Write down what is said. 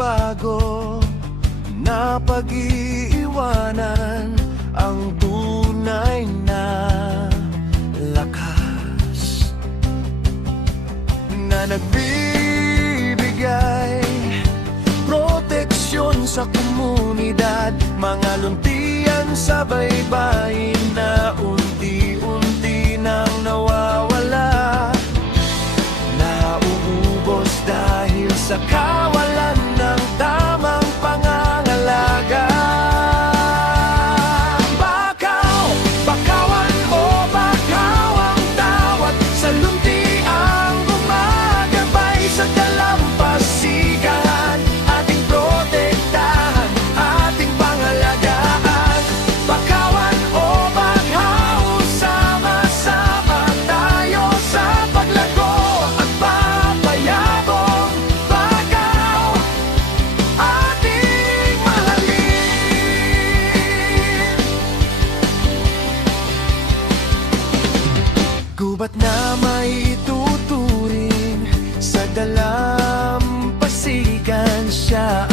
bago na pag-iiwanan ang tunay na lakas na nagbibigay proteksyon sa komunidad, mga luntian sa baybayin na unti-unti nang nawawala, nauubos dahil sa kawalan ng tamang pangangalaga. Bakaw, bakawan o bakaw ang tawat sa luntiang gumagabay sa dalampasigan, ating protektahan, ating pangalagaan. Bakawan o bakaw, sama-sama tayo sa paglago at papayabong. Bakaw, ating mahalin. Gubat na may tuturing sa dalampasigan, siya